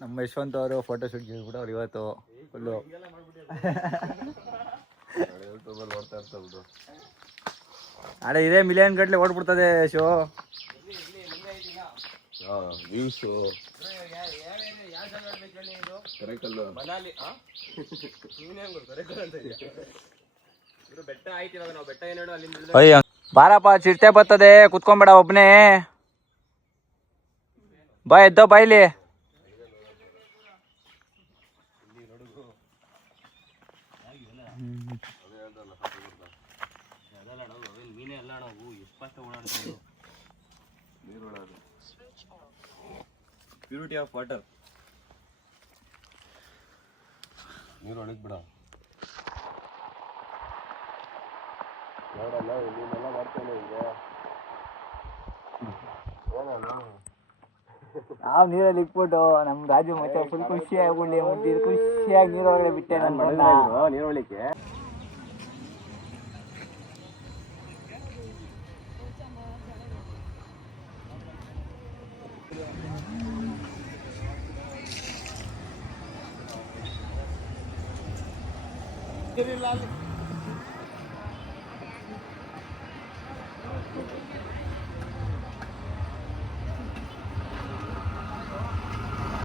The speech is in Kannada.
ನಮ್ಮ ಯಶವಂತ್ ಅವರು ಫೋಟೋ ಶೂಟ್ ಬಿಟ್ಬಿಟ್ಟು ಇವತ್ತು ಫುಲ್ಲು ಅದೇ ಇದೇ ಮಿಲಿಯನ್ ಗಟ್ಟಲೆ ಓಡ್ಬಿಡ್ತದೆ ಶೋ. ಬಾರಪ್ಪ ಚಿರತೆ ಬರ್ತದೆ, ಕುತ್ಕೊಂಬೇಡ ಒಬ್ನೇ. ಬಾ ಎದ್ದೋ ಬಾಯ್ಲಿ. Purity of water. ನೀರು ಒಳಗ್ ಬಿಡ. ನೀನೆಲ್ಲ ಮಾಡ್ತೇನೆ ಈಗ. ನಾವು ನೀರಲ್ಲಿ ಇಟ್ಬಿಟ್ಟು ನಮ್ ರಾಜು ಮತ್ತೆ ಫುಲ್ ಖುಷಿಯಾಗಿ ಖುಷಿಯಾಗಿ ನೀರೊಳಗಡೆ ಬಿಟ್ಟೆ. ನೀರೊಳಿಕೆ गिरीलाल